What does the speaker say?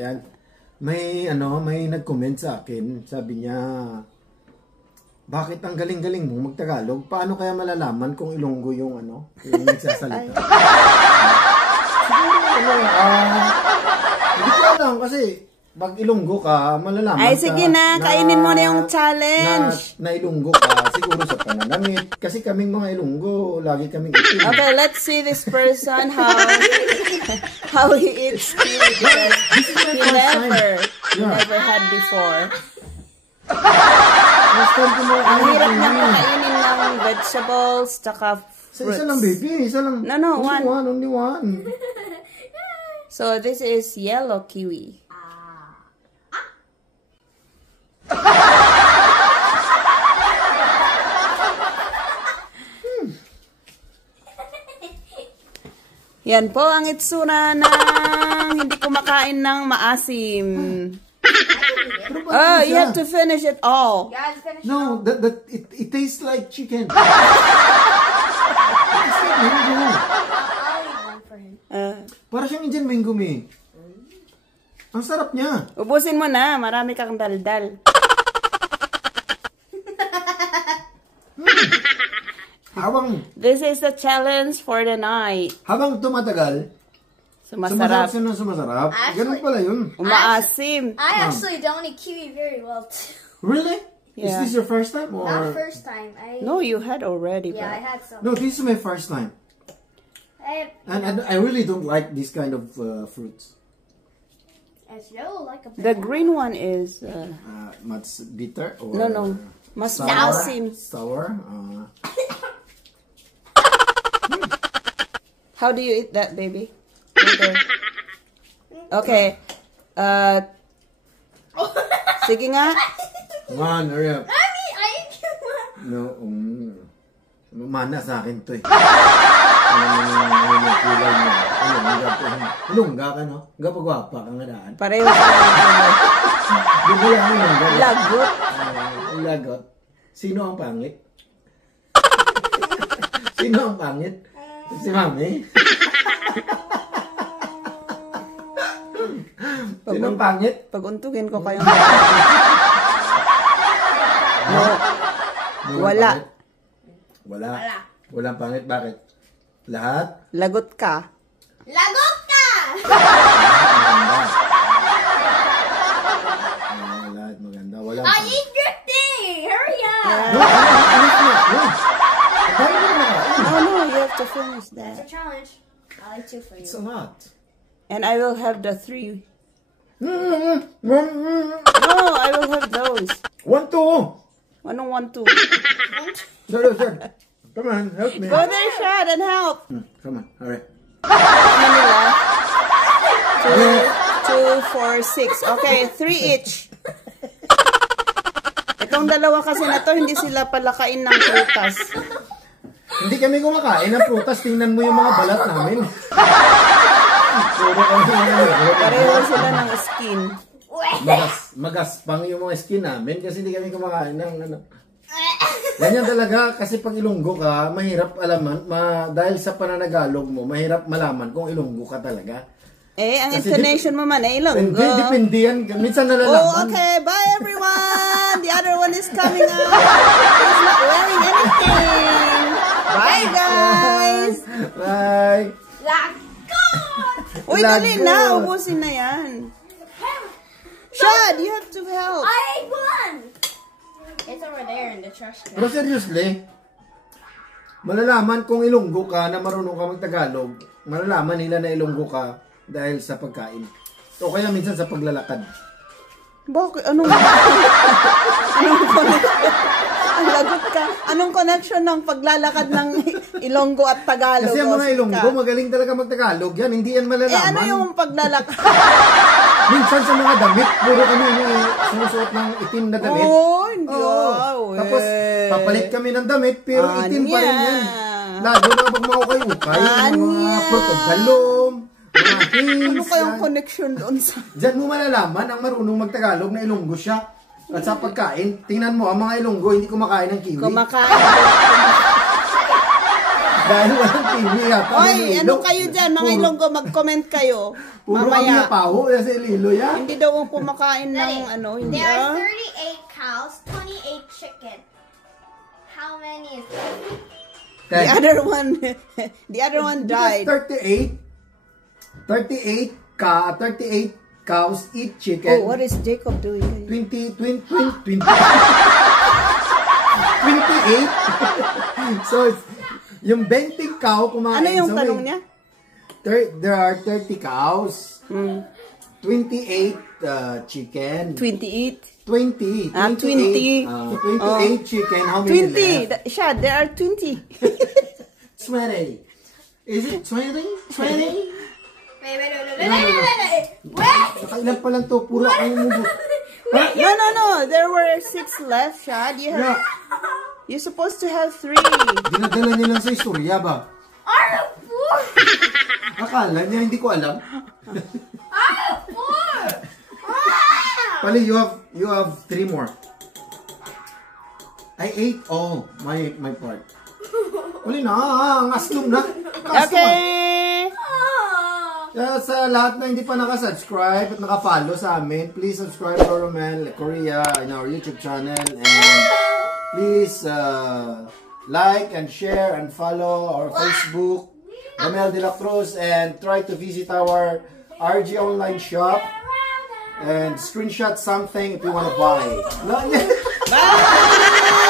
ayan. May nag-comment sa akin. Sabi niya, bakit ang galing-galing mo magtagalog? Paano kaya malalaman kung Ilonggo yung yung nagsasalita? Siguro, hindi ko alam kasi pag Ilonggo ka, malalaman Ay, sige na, kainin mo na yung challenge. Na Ilonggo ka, siguro sa pananamit. Kasi kaming mga Ilonggo, lagi kaming itim. Okay, let's see this person, how he eats tea. Because he never had before. Ang hirap niyang pakainin ng vegetables, tsaka fruits. Isa lang, baby. Isa lang. No, only one. So, this is yellow kiwi. Yan po ang itsura ng hindi kumakain ng maasim. Oh, you have to finish it all. No, it tastes like chicken. Para siyang Indian mango, me. Ang sarap niya. Ubusin mo na, marami kang daldal. This is the challenge for the night. Habang tumatagal, sumasarap. Sumasarap. Ganun pala yun. Umaasim. I actually don't eat kiwi very well too. Really? Yeah. Is this your first time? Or? Not first time. No, you had already. Yeah, I had some. No, this is my first time. And I really don't like this kind of fruits. It's yellow like a The green one is... Much bitter? Or No. Mas sour? maasim. Sour? How do you eat that, baby? Okay. Sige nga. Come on, hurry up. Mommy, I ate one. No, mana sa akin to eh. Ilongga ka, no? Gapagwapa ka nga daan. Pareho sa Lagot. Lagot. Sino ang pangit? Sino ang pangit? Si Mami? Sino ang pangit? Paguntugin ko kayong No. Wala. Wala. Walang pangit. Bakit? Lahat? Lagot ka. Lagot ka! Lahat maganda. Walang I eat your thing! Hurry up! No, you have to finish That's a that. challenge. I like two for you. It's a lot. And I will have the 3. No, No, I will have those. 1, 2. Anong 1, 2? Sir. Come on, help me. Go there, Shad, and help. Come on, alright. Manila. 2, 4, 6. Okay, 3 each. Itong dalawa kasi na to, hindi sila palakain ng prutas. Hindi kami kumakain ng prutas. Tingnan mo yung mga balat namin. Pareho sila ng skin. Magaspang yung mga skin namin kasi hindi kami kumakain ng Ganyan talaga kasi pag Ilonggo ka, mahirap alaman, dahil sa pananagalog mo, mahirap malaman kung Ilonggo ka talaga. Ang kasi intonation mo man ay Ilonggo. Depende yan. Minsan nalalaman. Oh, okay. Bye, everyone. The other one is coming up. He's not wearing anything. Bye, guys. Bye. Lagot! Uy, dali na. Ubusin na yan. Shad, you have to help. I ate one! It's over there in the trash can. Pero seriously, malalaman kung Ilonggo ka na marunong ka magtagalog, malalaman nila na Ilonggo ka dahil sa pagkain. O kaya minsan sa paglalakad. Bakit? Anong lagot ka? Anong connection ng paglalakad ng Ilonggo at Tagalog? Kasi ang mga Ilonggo, magaling talaga magtagalog yan. Hindi yan malalaman. Ano yung paglalakad? Minsan sa mga damit, puro kami sinusuot ng itim na damit. Hindi. Tapos, papalit kami ng damit, pero itim pa rin yan. Lalo na pag mga ukay-ukay, mga portogalom, mga hings. Ano kayong connection doon sa... Diyan mo malalaman ang marunong magtagalog na Ilonggo siya. At sa pagkain, tingnan mo, ang mga Ilonggo hindi kumakain ng kiwi. Kumakain. Dahil walang TV yata. Oy, ano kayo dyan, mga Ilonggo, mag-comment kayo. Puro kami Mamaya. paho. Yan si Lilo yan. Hindi daw kumakain ng hindi There are ah. 38 cows, 28 chicken. How many is that? The other one died. 38 cows eat chicken. Oh, what is Jacob doing? 28. So, yung 20 cow kumain. Ano yung so tanong niya? There are 30 cows. 28 chicken. 28. 20. 20. 28 chicken. How many 20. left? Siya, there are 20. 20. Is it 20? 20? Wait. Nakailan pa lang to. Puro ako umubos. No. There were 6 left, Shad. Yeah. You're supposed to have 3. Dinadala niya lang sa istorya ba? Akala niya, hindi ko alam. Pali, you have 3 more. I ate all my part. Pali na, ang aslom na. Okay. Kaya sa lahat na hindi pa nakasubscribe at nakafollow sa amin, please subscribe to Romel Korea in our YouTube channel. And please like and share and follow our Facebook, Romel De La Cruz, and try to visit our RG online shop and screenshot something if you want to buy. Bye.